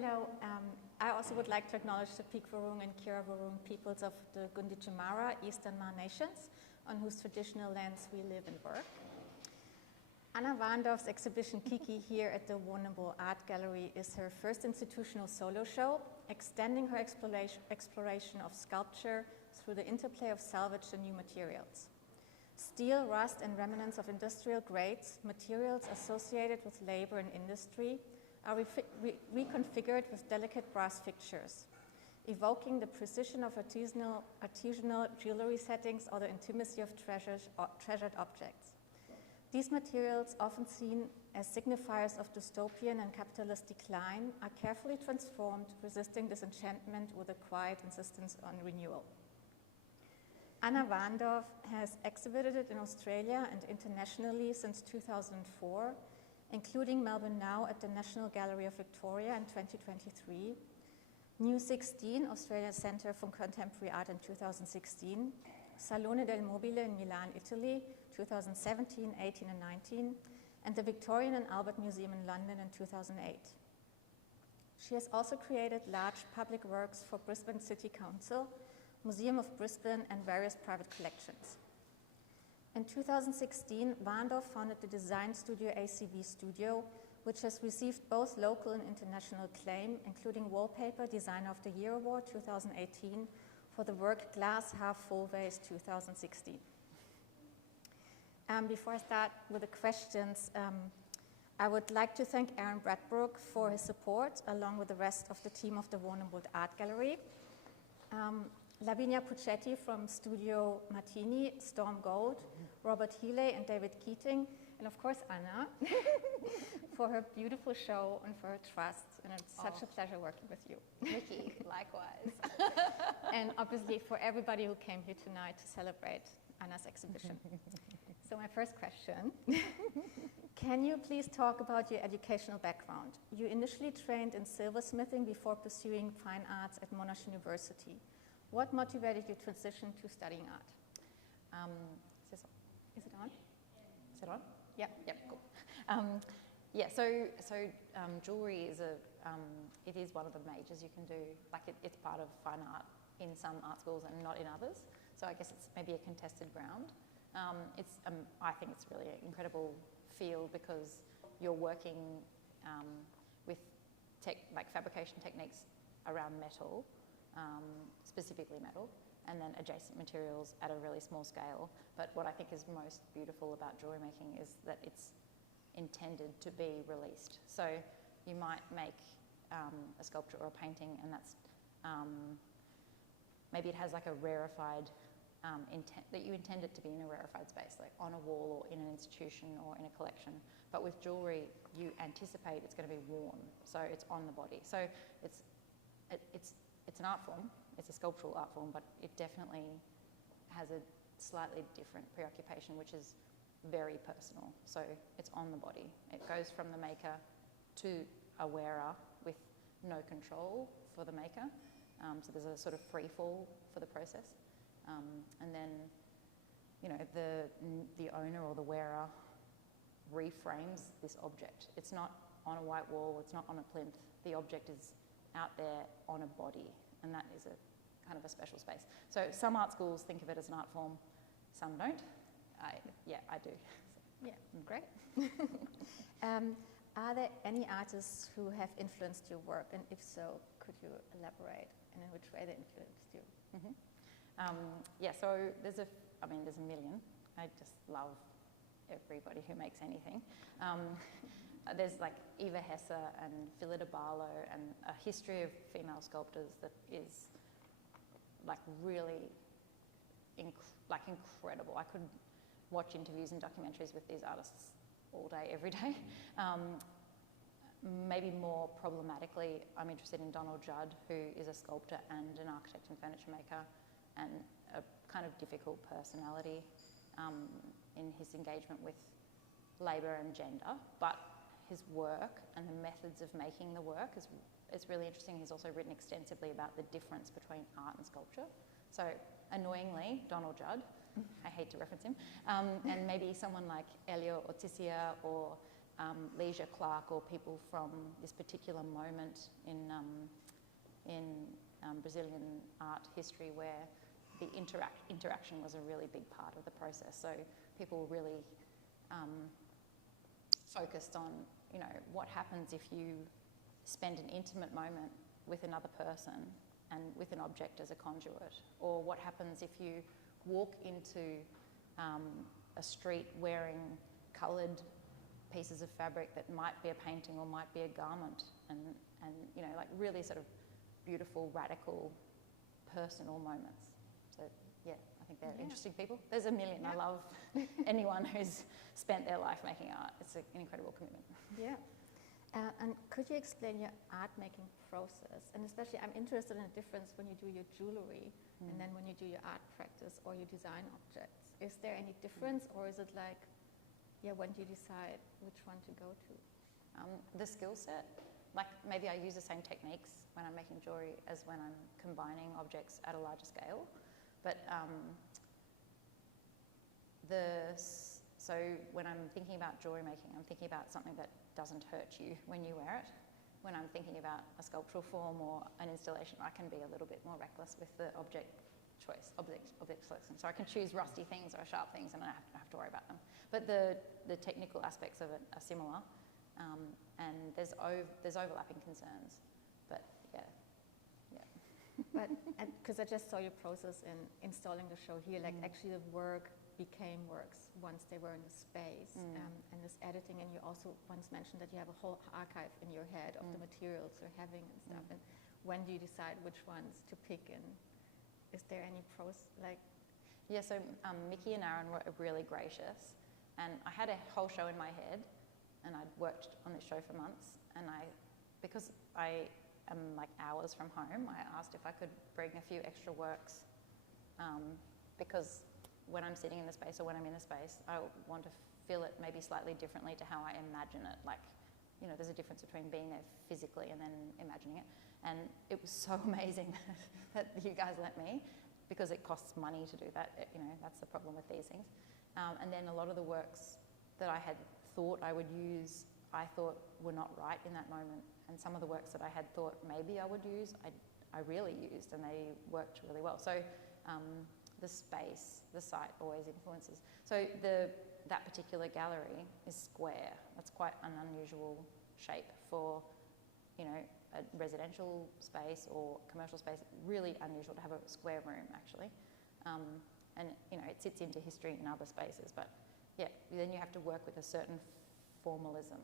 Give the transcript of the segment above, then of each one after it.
hello. I also would like to acknowledge the Peak Wurrung and Kira Wurrung peoples of the Gunditjmara Eastern Ma Nations, on whose traditional lands we live and work. Anna Varendorff's exhibition Kiki here at the Warrnambool Art Gallery is her first institutional solo show, extending her exploration of sculpture through the interplay of salvaged and new materials. Steel, rust, and remnants of industrial grades, materials associated with labor and industry, are reconfigured with delicate brass fixtures, evoking the precision of artisanal jewelry settings or the intimacy of treasured objects. These materials, often seen as signifiers of dystopian and capitalist decline, are carefully transformed, resisting disenchantment with a quiet insistence on renewal. Anna Varendorff has exhibited in Australia and internationally since 2004, including Melbourne Now at the National Gallery of Victoria in 2023, New 16, Australia's Centre for Contemporary Art in 2016, Salone del Mobile in Milan, Italy, 2017, 18 and 19, and the Victorian and Albert Museum in London in 2008. She has also created large public works for Brisbane City Council, Museum of Brisbane, and various private collections. In 2016, Varendorff founded the design studio ACV Studio, which has received both local and international acclaim, including Wallpaper Designer of the Year Award 2018 for the work Glass Half Full Vase 2016. Before I start with the questions, I would like to thank Aaron Bradbrook for his support, along with the rest of the team of the Warrnambool Art Gallery. Lavinia Puccetti from Studio Martini, Storm Gold, Robert Healy and David Keating, and of course Anna, for her beautiful show and for her trust. And it's such a pleasure working with you. Nikki, likewise. And obviously for everybody who came here tonight to celebrate Anna's exhibition. So my first question, can you please talk about your educational background? You initially trained in silversmithing before pursuing fine arts at Monash University. What motivated you to transition to studying art? Is it on? Is it on? Yep, cool. Jewelry is it is one of the majors you can do. Like it's part of fine art in some art schools and not in others. So I guess it's maybe a contested ground. I think it's really an incredible field because you're working with fabrication techniques around metal. Specifically metal, and then adjacent materials at a really small scale. But what I think is most beautiful about jewelry making is that it's intended to be released. So you might make a sculpture or a painting, and that's maybe it has like a rarefied intent, that you intend it to be in a rarefied space, like on a wall or in an institution or in a collection. But with jewelry, you anticipate it's going to be worn, so it's on the body. So it's an art form, it's a sculptural art form, but it definitely has a slightly different preoccupation, which is very personal. So it's on the body. It goes from the maker to a wearer with no control for the maker. So there's a sort of free fall for the process. And then, the owner or the wearer reframes this object. It's not on a white wall, it's not on a plinth. The object is out there on a body, and that is a kind of a special space. So some art schools think of it as an art form, some don't. I do. So, yeah, great. Are there any artists who have influenced your work, and if so, could you elaborate, and in which way they influenced you? Mm-hmm. So there's a million. I just love everybody who makes anything. There's like Eva Hesse and Phillida Barlow, and a history of female sculptors that is like really incredible. I could watch interviews and documentaries with these artists all day, every day. Maybe more problematically, I'm interested in Donald Judd, who is a sculptor and an architect and furniture maker, and a kind of difficult personality in his engagement with labour and gender, but his work and the methods of making the work is really interesting. He's also written extensively about the difference between art and sculpture. So annoyingly, Donald Judd, I hate to reference him, and maybe someone like Elio Ortizia or Leisure Clark or people from this particular moment in Brazilian art history where the interaction was a really big part of the process. So people were really focused on, you know, what happens if you spend an intimate moment with another person and with an object as a conduit, or what happens if you walk into a street wearing coloured pieces of fabric that might be a painting or might be a garment, and you know, like really sort of beautiful, radical, personal moments. So yeah, I think they're interesting people. There's a million. I love anyone who's spent their life making art. It's an incredible commitment. Yeah. And could you explain your art making process? And especially I'm interested in the difference when you do your jewellery and then when you do your art practice or you design objects. Is there any difference, or is it like, when do you decide which one to go to? The skill set, like maybe I use the same techniques when I'm making jewellery as when I'm combining objects at a larger scale. But so when I'm thinking about jewellery making, I'm thinking about something that doesn't hurt you when you wear it. When I'm thinking about a sculptural form or an installation, I can be a little bit more reckless with the object selection. So I can choose rusty things or sharp things, and I don't have to worry about them. But the technical aspects of it are similar, and there's overlapping concerns. But yeah. But because I just saw your process in installing the show here, like actually the work became works once they were in the space, and this editing, and you also once mentioned that you have a whole archive in your head of the materials you're having and stuff. And when do you decide which ones to pick, and is there any Yeah, so Mickey and Aaron were really gracious, and I had a whole show in my head, and I'd worked on this show for months, and because I am like hours from home, I asked if I could bring a few extra works, because when I'm sitting in the space or when I'm in the space, I want to feel it maybe slightly differently to how I imagine it. Like, you know, there's a difference between being there physically and then imagining it. And it was so amazing that you guys let me, because it costs money to do that. You know, that's the problem with these things. And then a lot of the works that I had thought I would use, I thought were not right in that moment. And some of the works that I had thought maybe I would use, I really used, and they worked really well. So the space, the site always influences. So that particular gallery is square. That's quite an unusual shape for, you know, a residential space or commercial space. Really unusual to have a square room, actually. And, you know, it sits into history in other spaces. But, yeah, then you have to work with a certain formalism.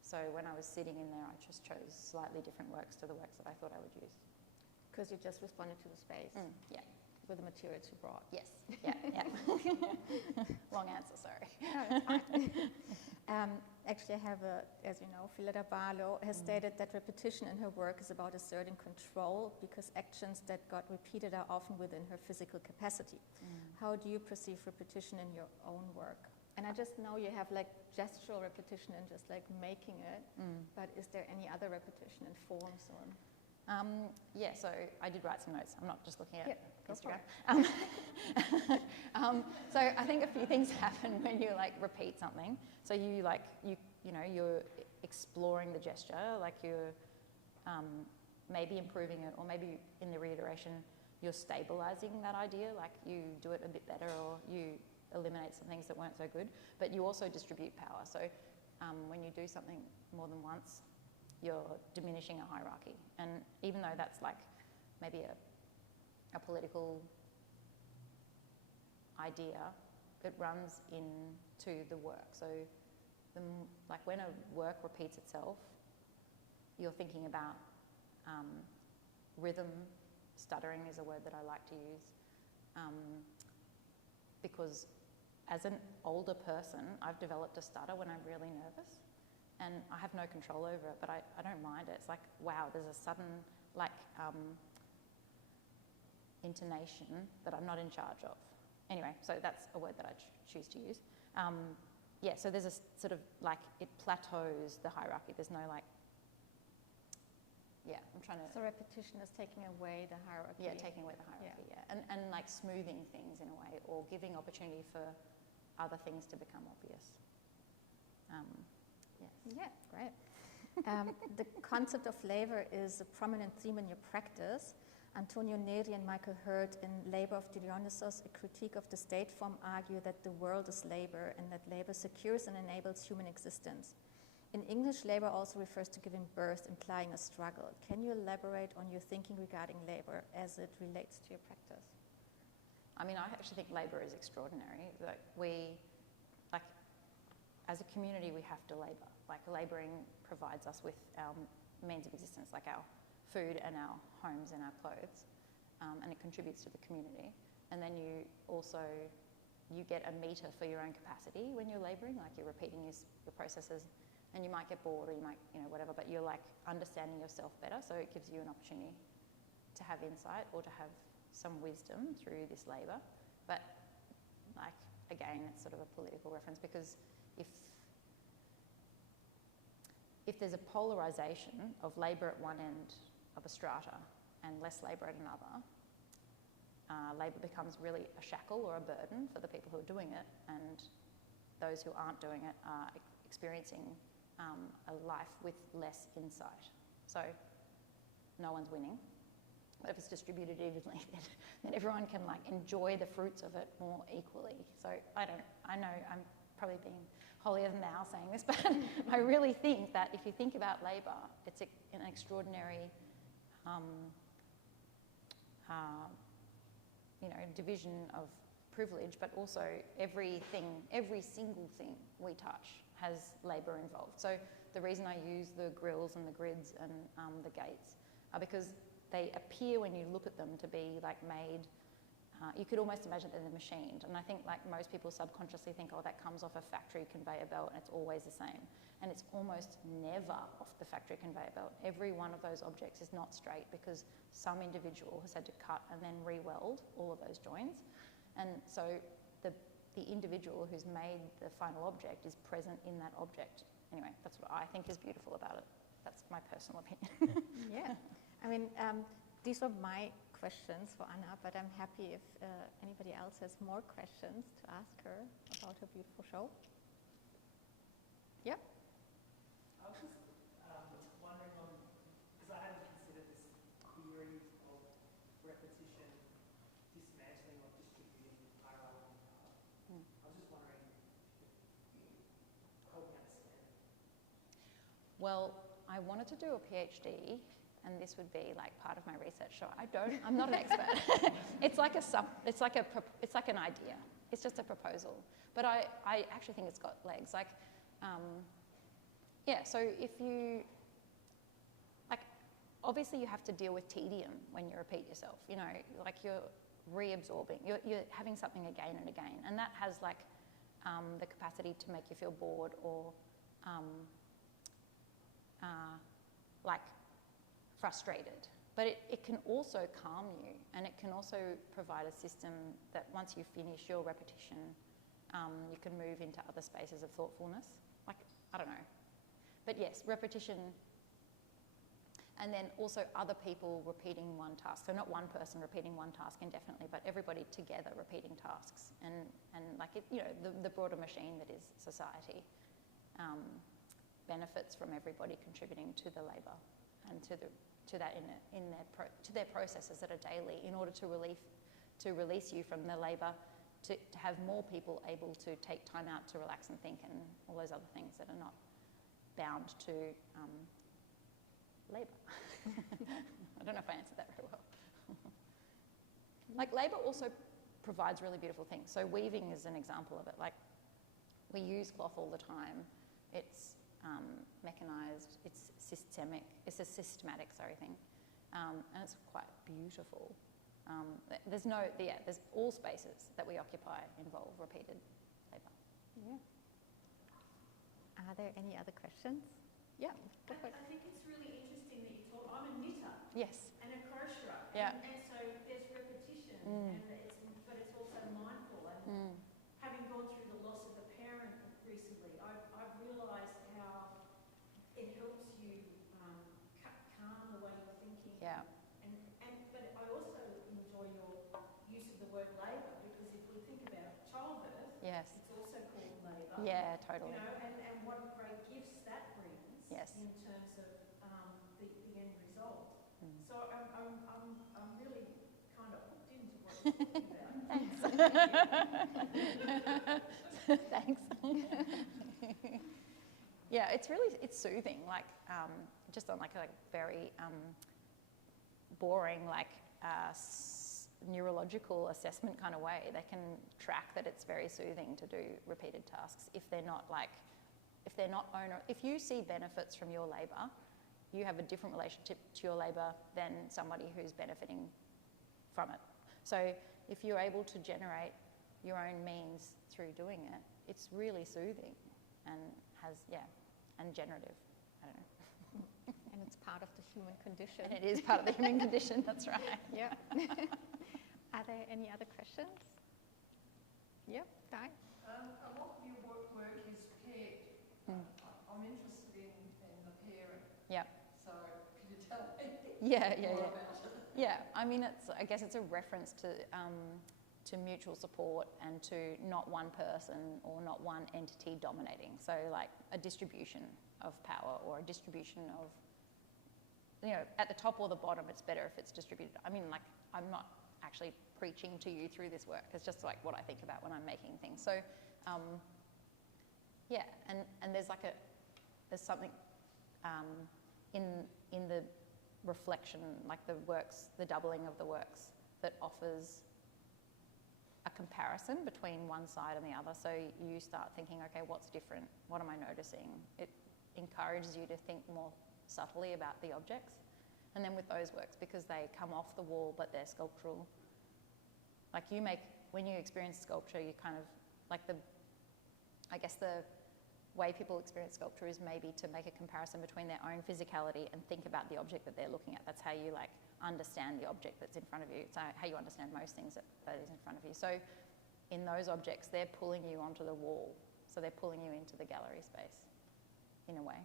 So when I was sitting in there, I just chose slightly different works to the works that I thought I would use. Because you just responded to the space? Yeah. With the materials you brought? Yes. Yeah. Long answer, sorry. No, that's fine. Actually, I have as you know, Philida Barlow has stated that repetition in her work is about asserting control because actions that got repeated are often within her physical capacity. How do you perceive repetition in your own work? And I just know you have like gestural repetition and just like making it, but is there any other repetition in forms or? Yeah, so I did write some notes. I'm not just looking at Instagram. So I think a few things happen when you like repeat something. So you like you're exploring the gesture, like you're maybe improving it, or maybe in the reiteration you're stabilizing that idea, like you do it a bit better, or you eliminate some things that weren't so good. But you also distribute power. So when you do something more than once, you're diminishing a hierarchy. And even though that's like maybe a political idea, it runs into the work. So like when a work repeats itself, you're thinking about rhythm. Stuttering is a word that I like to use, because as an older person, I've developed a stutter when I'm really nervous. And I have no control over it, but I don't mind it. It's like, wow, there's a sudden, like, intonation that I'm not in charge of. Anyway, so that's a word that I choose to use. Yeah, so there's a sort of, like, it plateaus the hierarchy. There's no, like, yeah, I'm trying to... So repetition is taking away the hierarchy. Yeah, taking away the hierarchy, yeah. And like, smoothing things in a way, or giving opportunity for other things to become obvious. Yes. Yeah, great. The concept of labor is a prominent theme in your practice. Antonio Neri and Michael Hurd in Labor of Dionysos, a critique of the state form, argue that the world is labor and that labor secures and enables human existence. In English, labor also refers to giving birth, implying a struggle. Can you elaborate on your thinking regarding labor as it relates to your practice? I mean, I actually think labour is extraordinary. Like as a community, we have to labour. Like, labouring provides us with our means of existence, like our food and our homes and our clothes, and it contributes to the community. And then you get a meter for your own capacity when you're labouring, like you're repeating your processes, and you might get bored or you might, whatever, but you're like understanding yourself better, so it gives you an opportunity to have insight or to have some wisdom through this labour. But like, again, it's sort of a political reference, because if there's a polarisation of labour at one end of a strata and less labour at another, labour becomes really a shackle or a burden for the people who are doing it, and those who aren't doing it are experiencing a life with less insight. So no one's winning. But if it's distributed evenly, then everyone can like enjoy the fruits of it more equally. So I know I'm probably being holier than thou saying this, but I really think that if you think about labour, it's an extraordinary division of privilege, but also every single thing we touch has labour involved. So the reason I use the grills and the grids and the gates are because they appear, when you look at them, to be like made, you could almost imagine that they're machined. And I think like most people subconsciously think, oh, that comes off a factory conveyor belt and it's always the same. And it's almost never off the factory conveyor belt. Every one of those objects is not straight because some individual has had to cut and then re-weld all of those joins. And so the individual who's made the final object is present in that object. Anyway, that's what I think is beautiful about it. That's my personal opinion. Yeah. I mean, these were my questions for Anna, but I'm happy if anybody else has more questions to ask her about her beautiful show. Yeah? I was just wondering because I hadn't considered this theory of repetition, dismantling or distributing hierarchical power. I was just wondering if you help me understand. Well, I wanted to do a PhD, and this would be like part of my research. So I'm not an expert. It's like an idea. It's just a proposal. But I actually think it's got legs. Like, so if you, like, obviously you have to deal with tedium when you repeat yourself. Like you're reabsorbing. You're having something again and again, and that has like the capacity to make you feel bored or like frustrated. But it can also calm you, and it can also provide a system that once you finish your repetition, you can move into other spaces of thoughtfulness. Like, I don't know. But yes, repetition, and then also other people repeating one task. So not one person repeating one task indefinitely, but everybody together repeating tasks. And like it, the broader machine that is society benefits from everybody contributing to the labour and to their processes that are daily, in order to release you from the labour, to have more people able to take time out to relax and think, and all those other things that are not bound to labour. I don't know if I answered that very well. Like, labour also provides really beautiful things. So weaving is an example of it. Like, we use cloth all the time. It's mechanised, it's systemic, it's a systematic thing, and it's quite beautiful. There's all spaces that we occupy involve repeated labour. Yeah. Are there any other questions? Yeah. I think it's really interesting that you talk. I'm a knitter. Yes. And a crocheter. Yeah. And so there's repetition, but it's also mindful. And having gone through the loss of a parent recently, I've realised how it helps you calm the way you're thinking. Yeah. But I also enjoy your use of the word labour, because if we think about childbirth, Yes. it's also called labour. Yeah, totally. And what great gifts that in terms of the end result. So I'm really kind of hooked into what you're talking about. Thanks. Yeah, it's soothing, like just on like a very boring neurological assessment kind of way. They can track that it's very soothing to do repeated tasks if they're not if you see benefits from your labour, you have a different relationship to your labour than somebody who's benefiting from it. So if you're able to generate your own means through doing it, it's really soothing and and generative. I don't know. And it's part of the human condition. And it is part of the human condition, that's right. Yeah. Are there any other questions? Yep, Di? A lot of your work is paired. I'm interested in the pairing. Yep. So could you tell me Yeah. more about it? Yeah, I mean, I guess it's a reference to mutual support and to not one person or not one entity dominating. So like a distribution of power or a distribution of, at the top or the bottom, it's better if it's distributed. I mean, like, I'm not actually preaching to you through this work. It's just like what I think about when I'm making things. So, and there's something in the reflection, like the doubling of the works, that offers a comparison between one side and the other. So you start thinking, okay, what's different? What am I noticing? It encourages you to think more subtly about the objects. And then with those works, because they come off the wall but they're sculptural, like when you experience sculpture, you kind of, like the way people experience sculpture is maybe to make a comparison between their own physicality and think about the object that they're looking at. That's how you understand the object that's in front of you. It's how you understand most things that is in front of you. So in those objects, they're pulling you onto the wall. So they're pulling you into the gallery space, in a way,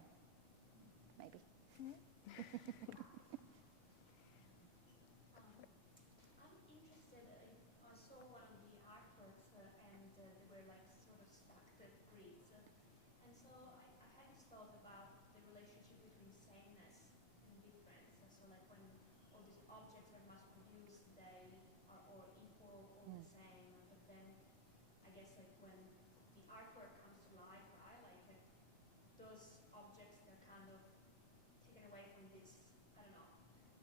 maybe. I'm interested, I saw one of the artworks and they were like sort of stacked grids. And so I had this thought about the relationship between sameness and difference. And so like when all these objects are mass produced, they are all equal, all the same. But then I guess like when the artwork comes to life, right? Like those objects, they're kind of taken away from this, I don't know,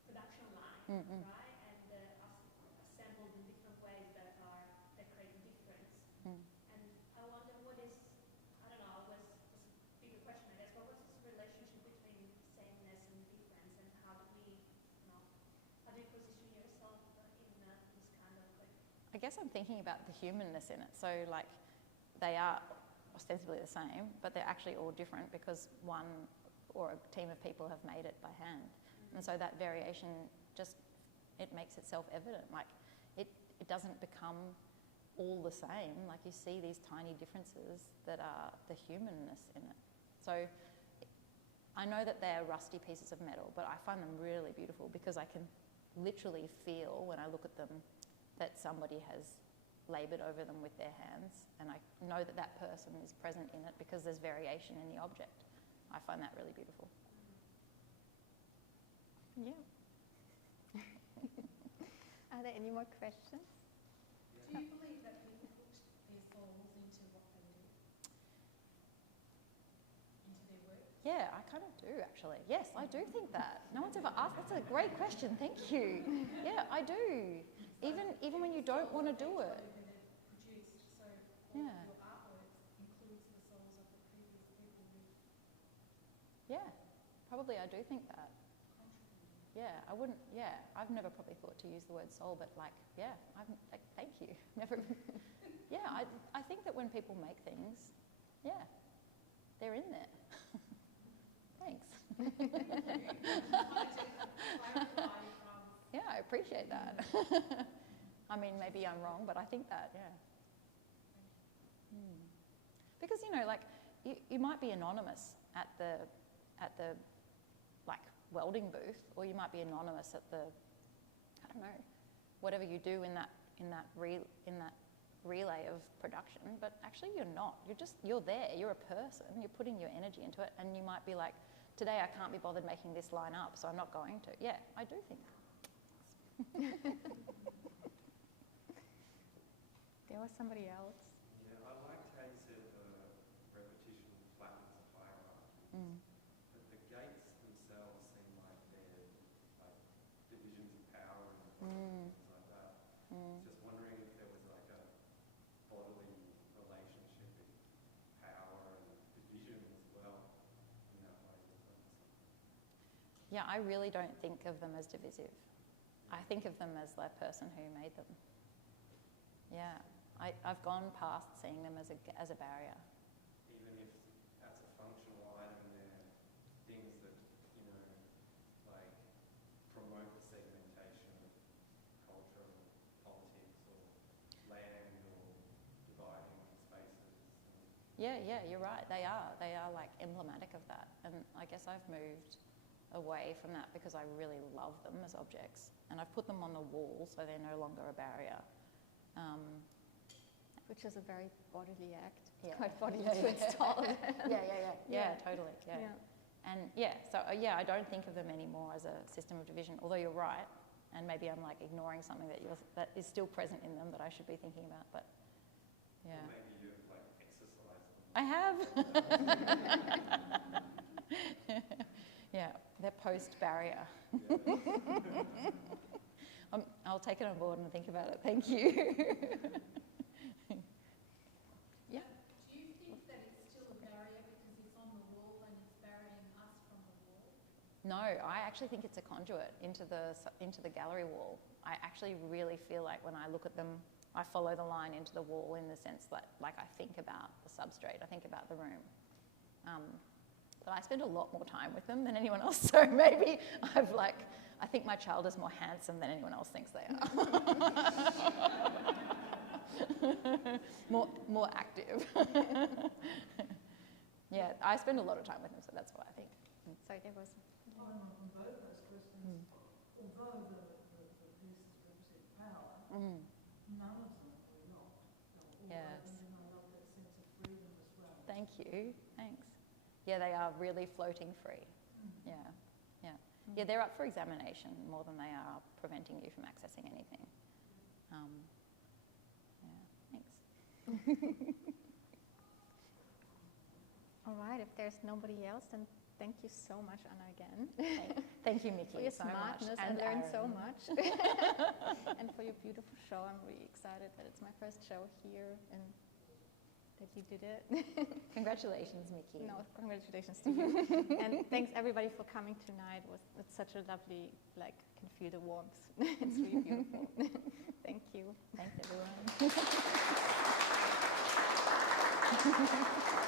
production line, right? And assembled in different ways that create difference. And I wonder what is, I don't know, was a bigger question, I guess, but what's this relationship between sameness and difference, and how do you position yourself in this kind of like... I guess I'm thinking about the humanness in it. So like they are ostensibly the same, but they're actually all different because one or a team of people have made it by hand. And so that variation it makes itself evident. Like it doesn't become all the same. Like you see these tiny differences that are the humanness in it. So I know that they're rusty pieces of metal, but I find them really beautiful because I can literally feel when I look at them that somebody has laboured over them with their hands, and I know that that person is present in it because there's variation in the object. I find that really beautiful. Yeah. Are there any more questions? Do you believe that people put their souls into what they do? Into their work? Yeah, I kind of do actually. Yes, I do think that. No one's ever asked. That's a great question. Thank you. Yeah, I do. Even when you don't want to do it. So Yeah. your artworks includes the souls of the previous people who Yeah, probably I do think that. Yeah, I wouldn't, I've never probably thought to use the word soul, but like, yeah, thank you. Never, I think that when people make things, they're in there. Thanks. Yeah, I appreciate that. I mean, maybe I'm wrong, but I think that, yeah. Because, like, you might be anonymous at the like welding booth, or you might be anonymous at the, I don't know, whatever you do in that relay of production. But actually, you're not. You're there. You're a person. You're putting your energy into it, and you might be like today I can't be bothered making this line up, so I'm not going to. Yeah, I do think that. There was somebody else. Yeah, I liked how you said repetition flattens a hierarchy. Mm. But the gates themselves seem like they're like divisions of power and authority and things like that. Just wondering if there was like a bodily relationship with power and division as well in that way. Yeah, I really don't think of them as divisive. I think of them as the person who made them. Yeah, I've gone past seeing them as a barrier. Even if that's a functional item, they're things that, you know, like promote the segmentation of culture or politics or land or dividing spaces. Yeah, you're right. They are like emblematic of that. And I guess I've moved away from that because I really love them as objects. And I've put them on the wall so they're no longer a barrier. Which is a very bodily act. Yeah. Quite bodily Yeah, to yeah. install them. Yeah, totally. Yeah. And I don't think of them anymore as a system of division, although you're right. And maybe I'm like ignoring something that is still present in them that I should be thinking about, but yeah. Or maybe you've like exercised them. I have. Yeah, they're post-barrier. I'll take it on board and think about it. Thank you. Yeah. Do you think that it's still a barrier because it's on the wall and it's burying us from the wall? No, I actually think it's a conduit into the gallery wall. I actually really feel like when I look at them, I follow the line into the wall in the sense that, like, I think about the substrate, I think about the room. But I spend a lot more time with them than anyone else, so maybe I think my child is more handsome than anyone else thinks they are. more active. Yeah, I spend a lot of time with them, so that's what I think. Sorry, there was. On both those questions, although the pieces represent power, none of them are not. Yes. And I love that sense of freedom as well. Thank you. Thanks. Yeah, they are really floating free. Yeah. Yeah, they're up for examination more than they are preventing you from accessing anything. Yeah, thanks. All right, if there's nobody else, then thank you so much, Anna, again. Thank you, Mickey, For your so much. smartness, I And learned so Aaron. much. And for your beautiful show. I'm really excited that it's my first show here and that you did it. Congratulations, Mickey. No, congratulations to you. And thanks everybody for coming tonight. It's such a lovely, like, I can feel the warmth. It's really beautiful. Thank you. Thanks, everyone.